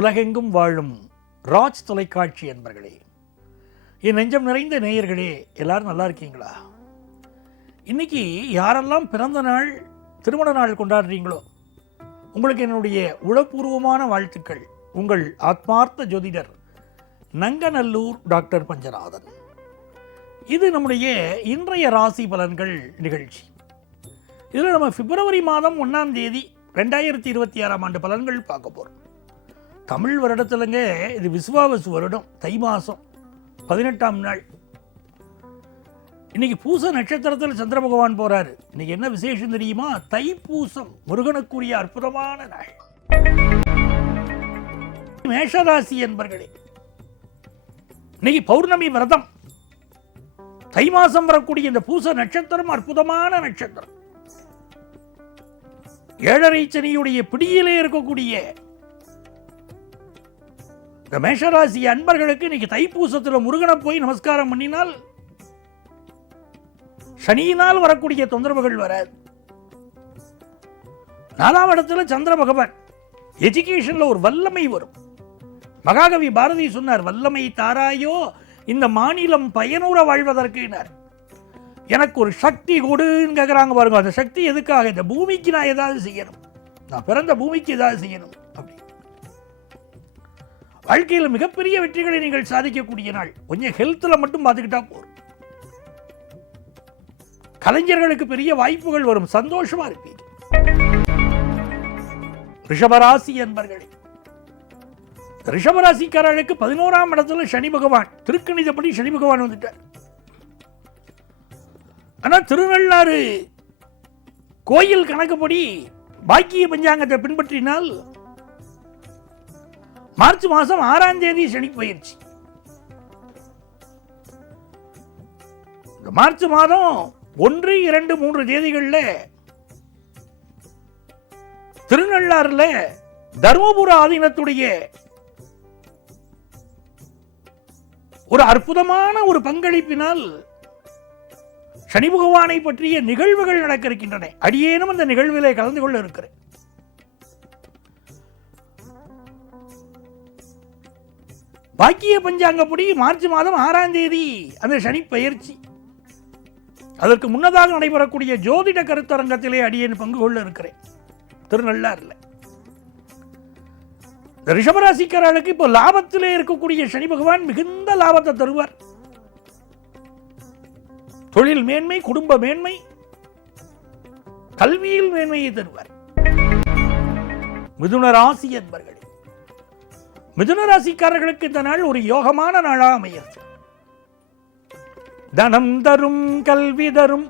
உலகெங்கும் வாழும் ராஜ் தொலைக்காட்சி என்பர்களே, என் நெஞ்சம் நிறைந்த நேயர்களே, எல்லாரும் நல்லா இருக்கீங்களா? இன்னைக்கு யாரெல்லாம் பிறந்த நாள், திருமண நாள் கொண்டாடுறீங்களோ உங்களுக்கு என்னுடைய உளப்பூர்வமான வாழ்த்துக்கள். உங்கள் ஆத்மார்த்த ஜோதிடர் நங்கநல்லூர் டாக்டர் பஞ்சநாதன். இது நம்முடைய இன்றைய ராசி பலன்கள் நிகழ்ச்சி. இதில் நம்ம பிப்ரவரி மாதம் 1ஆம் தேதி 2026ஆம் ஆண்டு பலன்கள் பார்க்க போகிறோம். தமிழ் வருடத்துலங்க இது விசுவாவசு வருடம், தை மாதம் 18ஆம் நாள். இன்னைக்கு பூச நட்சத்திரத்தில் சந்திர பகவான் போறாரு. இன்னைக்கு என்ன விசேஷம் தெரியுமா? தைப்பூசம், முருகனுக்குரிய அற்புதமான நாள். மேஷராசி என்பர்களே, இன்னைக்கு பௌர்ணமி விரதம். தை மாசம் வரக்கூடிய இந்த பூச நட்சத்திரம் அற்புதமான நட்சத்திரம். 7.5 சனியுடைய பிடியிலே இருக்கக்கூடிய இந்த மேஷராசி அன்பர்களுக்கு இன்னைக்கு தைப்பூசத்தில் முருகனை போய் நமஸ்காரம் பண்ணினால் சனியினால் வரக்கூடிய தொந்தரவுகள் வராது. 4ஆம் இடத்துல சந்திர பகவான், எஜுகேஷன்ல ஒரு வல்லமை வரும். மகாகவி பாரதி சொன்னார், வல்லமை தாராயோ இந்த மாநிலம் பயனுற வாழ்வதற்கு. எனக்கு ஒரு சக்தி கொடுன்னு கேட்குறாங்க பாருங்க. அந்த சக்தி எதுக்காக? இந்த பூமிக்கு நான் ஏதாவது செய்யணும், நான் பிறந்த பூமிக்கு ஏதாவது செய்யணும் அப்படி. வாழ்க்கையில் மிகப்பெரிய வெற்றிகளை நீங்கள் சாதிக்கக்கூடிய நாள். கொஞ்சம் ஹெல்த்தில் மட்டும் பார்த்துக்கிட்டா போதும். கலைஞர்களுக்கு பெரிய வாய்ப்புகள் வரும், சந்தோஷமா இருப்பீங்க. ரிஷபராசி என்பர்களே, ரிஷபராசிக்காரர்களுக்கு 11ஆம் இடத்துல சனி பகவான், திருக்கணிதப்படி சனி பகவான் வந்துட்டார். ஆனா திருநள்ளாறு கோயில் கணக்குப்படி பாக்கிய பஞ்சாங்கத்தை பின்பற்றினால் மார்ச் மாதம் 6ஆம் தேதி சனி பயிற்சி. மார்ச் மாதம் 1, 2, 3 தேதிகளில் திருநள்ளாறுல தர்மபுர ஆதீனத்துடைய ஒரு அற்புதமான ஒரு பங்களிப்பினால் சனி பகவானை பற்றிய நிகழ்வுகள் நடக்க இருக்கின்றன. அடியேனும் அந்த நிகழ்விலே கலந்து கொள்ள இருக்கிறேன். பாக்கிய பஞ்சாங்கப்படி மார்ச் மாதம் 6ஆம் தேதி அந்த சனி பயிற்சி. அதற்கு முன்னதாக நடைபெறக்கூடிய ஜோதிட கருத்தரங்கத்திலே அடியேன் பங்கு கொள்ள இருக்கிறேன் திருநள்ளாறுல. ரிஷபராசிக்காரர்களுக்கு இப்போ லாபத்திலே இருக்கக்கூடிய சனி பகவான் மிகுந்த லாபத்தை தருவார். தொழில் மேன்மை, குடும்ப மேன்மை, கல்வியில் மேன்மையை தருவார். மிதுன ராசி என்பர்களே, மிதுன ராசிக்காரர்களுக்கு இந்த நாள் ஒரு யோகமான நாளாக அமைகிறது. தனம் தரும், கல்வி தரும்,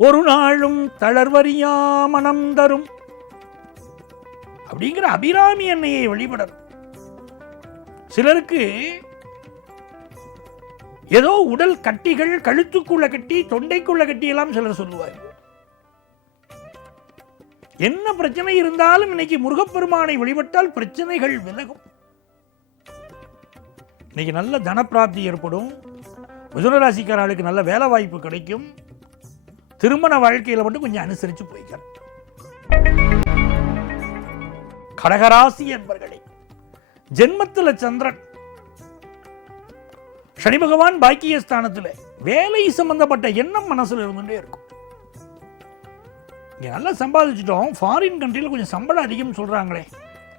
ஒரு நாளும் தளர்வறியா மனம் தரும் அப்படிங்கிற அபிராமி அன்னையை வழிபடணும். சிலருக்கு ஏதோ உடல் கட்டிகள், கழுத்துக்குள்ள கட்டி, தொண்டைக்குள்ள கட்டி எல்லாம் சிலர் சொல்லுவாங்க. என்ன பிரச்சனை இருந்தாலும் இன்னைக்கு முருகப்பெருமானை வழிபட்டால் பிரச்சனைகள் விலகும். இன்னைக்கு நல்ல தனப்பிராப்தி ஏற்படும். மிதுனராசிக்காரர்களுக்கு நல்ல வேலை வாய்ப்பு கிடைக்கும். திருமண வாழ்க்கையில் மட்டும் கொஞ்சம் அனுசரித்து போய்க்க. கடகராசி என்பர்களே, ஜென்மத்தில் சந்திரன், சனி பகவான் பாக்கியஸ்தானத்தில், வேலை சம்பந்தப்பட்ட எண்ணம் மனசுல இருந்துட்டே இருக்கும். இங்க நல்லா சம்பாதிச்சிட்டோம், ஃபாரின் கண்ட்ரியில் கொஞ்சம் சம்பளம் அதிகம் சொல்றாங்களே,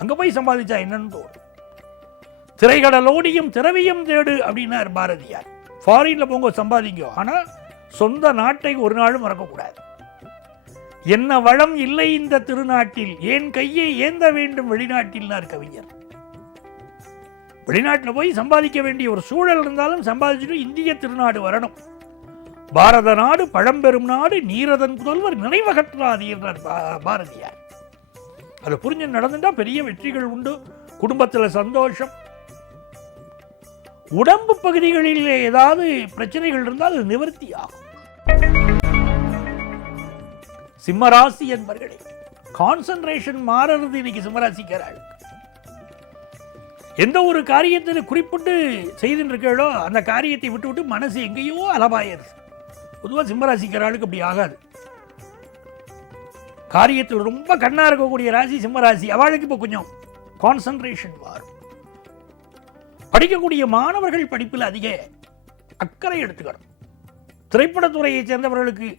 அங்க போய் சம்பாதிச்சா என்னன்னு தோணும். திரைக்கடலோடியும் திரவியம் தேடு அப்படின்னார் பாரதியார். ஃபாரின்ல போங்க, சம்பாதிங்க, ஆனா சொந்த நாட்டை ஒரு நாளும் மறக்கக்கூடாது. என்ன வளம் இல்லை இந்த திருநாட்டில், ஏன் கையை ஏந்த வேண்டும் வெளிநாட்டில் கவிஞர். வெளிநாட்டில் போய் சம்பாதிக்க வேண்டிய ஒரு சூழல் இருந்தாலும் சம்பாதிச்சுட்டு இந்திய திருநாடு வரணும். பாரத நாடு பழம்பெரும் நாடு, நீரதன் புதல்வர் நினைவகற்றாதீர் பாரதியார். அதை புரிஞ்சு நடந்துட்டா பெரிய வெற்றிகள் உண்டு. குடும்பத்தில் சந்தோஷம். உடம்பு பகுதிகளில் ஏதாவது பிரச்சனைகள் இருந்தால் அது நிவர்த்தி ஆகும். சிம்மராசி என்பர்களே, கான்சன்ட்ரேஷன் மாறுறது இன்னைக்கு சிம்மராசிக்காரர்கள். எந்த ஒரு காரியத்தில் குறிப்பிட்டு செய்துன்னு இருக்கோ அந்த காரியத்தை விட்டு விட்டு மனசு எங்கேயோ அலபாயிருது. பொதுவாக சிம்மராசிக்காரர்களுக்கு அப்படி ஆகாது. காரியத்தில் ரொம்ப கண்ணா இருக்கக்கூடிய ராசி சிம்மராசி. அவளுக்கு இப்போ கொஞ்சம் கான்சன்ட்ரேஷன் மாறும். படிக்கக்கூடிய மாணவர்கள் படிப்பில் அதிக அக்கறை எடுத்துக்கணும். திரைப்படத்துறையைச் சேர்ந்தவர்களுக்கு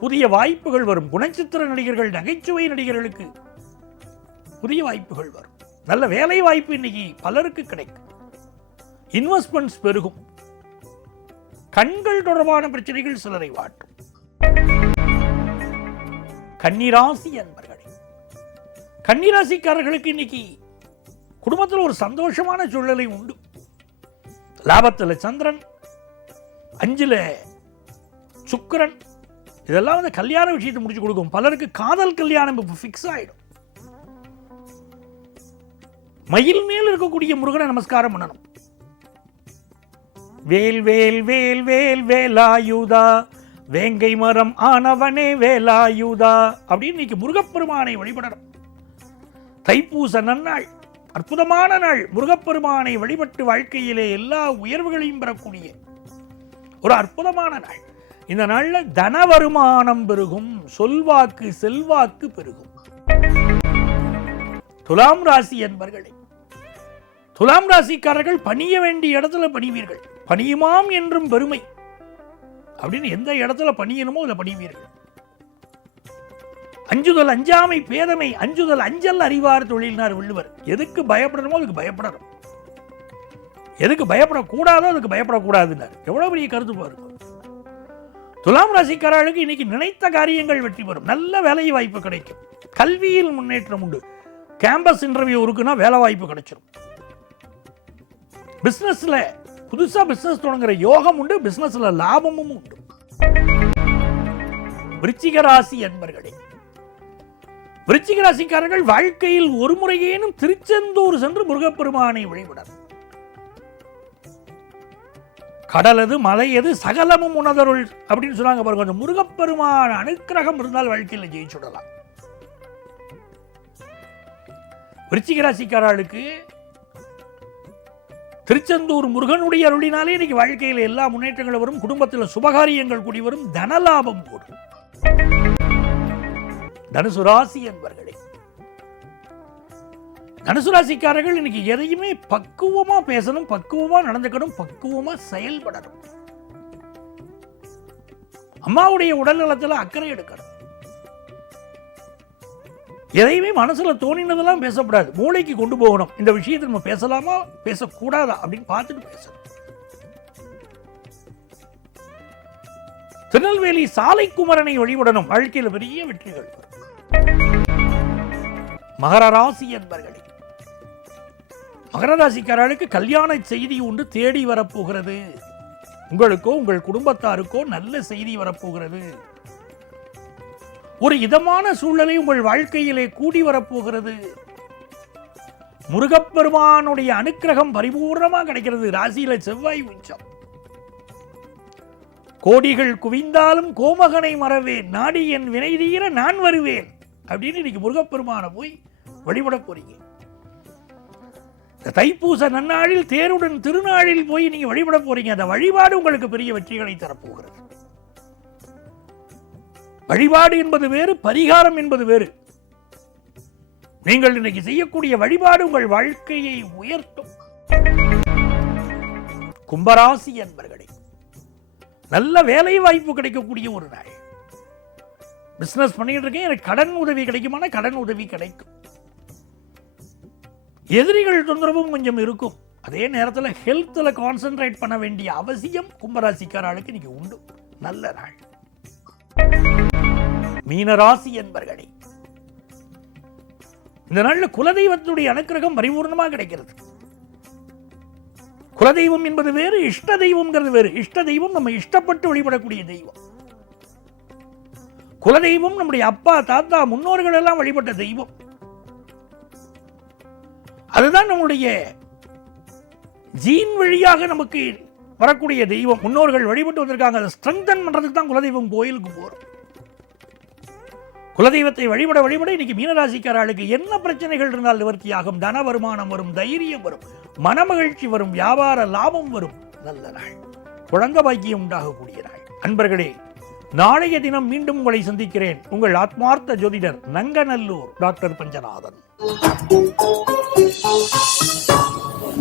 புதிய வாய்ப்புகள் வரும். குணச்சித்திர நடிகர்கள், நகைச்சுவை நடிகர்களுக்கு புதிய வாய்ப்புகள் வரும். நல்ல வேலை வாய்ப்பு இன்னைக்கு பலருக்கு கிடைக்கும். இன்வெஸ்ட்மெண்ட்ஸ் பெருகும். கண்கள் தொடர்பான பிரச்சனைகள் சிலரை வாட்டும். கன்னிராசி அன்பர்களே, கன்னிராசிக்காரர்களுக்கு இன்னைக்கு குடும்பத்தில் ஒரு சந்தோஷமான சூழ்நிலை உண்டு. லாபத்தில் சந்திரன், 5ல் சுக்கிரன், இதெல்லாம் வந்து கல்யாண விஷயத்தை முடிச்சு கொடுக்கும். பலருக்கு காதல் கல்யாணம் இப்போ ஃபிக்ஸ் ஆயிடும். மயில் மேல் இருக்கக்கூடிய முருகனை நமஸ்காரம் பண்ணணும். வேல் வேல் வேல் வேல் வேலாயுதா, வேங்கை மரம் ஆனவனே வேலாயுதா அப்படின்னு இன்னைக்கு முருகப்பெருமானை வழிபடணும். தைப்பூச நன்னாள், அற்புதமான நாள். முருகப்பெருமானை வழிபட்டு வாழ்க்கையிலே எல்லா உயர்வுகளையும் பெறக்கூடிய ஒரு அற்புதமான நாள். இந்த நாள்ல தன வருமானம் பெருகும், சொல்வாக்கு செல்வாக்கு பெருகும். துலாம் ராசி என்பர்களே, துலாம் ராசிக்காரர்கள் பணிய வேண்டிய இடத்துல பணிவீர்கள். பணியுமாம் என்றும் பெருமை அப்படின்னு எந்த இடத்துல பணியணுமோ அதில் பணிவீர்கள். அஞ்சுதல் அஞ்சாமை பேதமை, அஞ்சுதல் அஞ்சல் அறிவார் தொழில்னார் வள்ளுவர். எதுக்கு பயப்படணுமோ அதுக்கு பயப்படணும், எதுக்கு பயப்படக்கூடாதோ அதுக்கு பயப்படக்கூடாதுன்னார். எவ்வளவு பெரிய கருத்து பாருங்க. துலாம் ராசிக்காரர்களுக்கு இன்னைக்கு நினைத்த காரியங்கள் வெற்றி பெறும். நல்ல வேலை வாய்ப்பு கிடைக்கும். கல்வியில் முன்னேற்றம் உண்டு. கேம்பஸ் இன்டர்வியூ இருக்குன்னா வேலை வாய்ப்பு கிடைச்சிடும். பிசினஸ்ல புதுசா பிசினஸ் தொடங்குற யோகம் உண்டு. பிசினஸ்ல லாபமும் உண்டு. விருச்சிக ராசி என்பர்களே, விருச்சிக ராசிக்காரர்கள் வாழ்க்கையில் ஒரு முறையேனும் திருச்செந்தூர் சென்று முருகப்பெருமானை வழிபடணும். கடலது மலையது சகலமும் உணதருள் அப்படின்னு சொன்னாங்க பாருங்க. அந்த முருகப்பெருமான அனுக்கிரகம் இருந்தால் வாழ்க்கையில் ஜெயிச்சுடலாம். விருச்சிக ராசிக்காரர்களுக்கு திருச்செந்தூர் முருகனுடைய அருளினாலே இன்னைக்கு வாழ்க்கையில் எல்லா முன்னேற்றங்களும் வரும். குடும்பத்தில் சுபகாரியங்கள் கூடி வரும். தனலாபம் கூடும். தனுசு ராசி என்பர்களே, தனுசு ராசிக்காரர்கள் இன்னைக்கு எதையுமே பக்குவமா பேசணும், பக்குவமா நடந்துக்கணும், பக்குவமா செயல்படணும். அம்மாவுடைய உடல் நலத்தில் அக்கறை எடுக்கணும். எதையுமே மனசுல தோணினதெல்லாம் பேசக்கூடாது, மூளைக்கு கொண்டு போகணும். இந்த விஷயத்தை நம்ம பேசலாமா பேசக்கூடாதா அப்படின்னு பார்த்துட்டு பேசணும். திருநெல்வேலி சாலை குமரனை வழிபடணும். வாழ்க்கையில் பெரிய வெற்றிகள். மகர ராசி என்பர்களே, மகர ராசிக்காரர்களுக்கு கல்யாண செய்தி ஒன்று தேடி வரப்போகிறது. உங்களுக்கோ உங்கள் குடும்பத்தாருக்கோ நல்ல செய்தி வரப்போகிறது. ஒரு இதமான சூழ்நிலை உங்கள் வாழ்க்கையிலே கூடி வரப்போகிறது. முருகப்பெருமானுடைய அனுக்கிரகம் பரிபூர்ணமாக கிடைக்கிறது. ராசியில செவ்வாய் உச்சம். கோடிகள் குவிந்தாலும் கோமகனை மறவேன், நாடி என் வினை தீர நான் வருவேன் அப்படின்னு இன்னைக்கு முருகப்பெருமான போய் வழிபட போறீங்க. தைப்பூச நன்னாளில் தேருடன் திருநாளில் போய் நீங்க வழிபட போறீங்க. அந்த வழிபாடு உங்களுக்கு பெரிய வெற்றிகளை தரப்போகிறது. வழிபாடு என்பது வேறு, பரிகாரம் என்பது வேறு. நீங்கள் இன்னைக்கு செய்யக்கூடிய வழிபாடு உங்கள் வாழ்க்கையை உயர்த்தும். கும்பராசி என்பர்களே, நல்ல வேலை வாய்ப்பு கிடைக்கக்கூடிய ஒரு நாள். பிசினஸ் பண்ணிட்டு இருக்கேன், எனக்கு கடன் உதவி கிடைக்குமான கடன் உதவி கிடைக்கும். எதிரிகள் தொந்தரவும் கொஞ்சம் இருக்கும். அதே நேரத்தில் ஹெல்த்ல கான்சென்ட்ரேட் பண்ண வேண்டிய அவசியம் கும்பராசிக்காரர்களுக்கு இன்னைக்கு உண்டு. நல்ல நாள். மீனராசி என்பர்களே, இந்த நாளில் குலதெய்வத்துடைய அனுக்கிரகம் பரிபூர்ணமாக கிடைக்கிறது. குலதெய்வம் என்பது வேறு, இஷ்ட தெய்வம்ங்கிறது வேறு. இஷ்ட தெய்வம் நம்ம இஷ்டப்பட்டு வழிபடக்கூடிய தெய்வம். குலதெய்வம் நம்முடைய அப்பா தாத்தா முன்னோர்கள் எல்லாம் வழிபட்ட தெய்வம். அதுதான் நம்முடைய ஜீன் வழியாக நமக்கு வரக்கூடிய தெய்வம். முன்னோர்கள் வழிபட்டு வந்திருக்காங்க. அதை ஸ்ட்ரெங்தன் பண்றதுக்கு தான் குலதெய்வம் கோயிலுக்கு போறோம். குலதெய்வத்தை வழிபட வழிபட இன்னைக்கு மீனராசிக்காரர்களுக்கு என்ன பிரச்சனைகள் இருந்தால் நிவர்த்தியாகும். தன வருமானம் வரும், தைரியம் வரும், மனமகிழ்ச்சி வரும், வியாபார லாபம் வரும். நல்ல நாள். குழந்தை பாக்கியம் உண்டாகக்கூடிய நாள். அன்பர்களே, நாளைய தினம் மீண்டும் உங்களை சந்திக்கிறேன். உங்கள் ஆத்மார்த்த ஜோதிடர் நங்கநல்லூர் டாக்டர் பஞ்சநாதன்.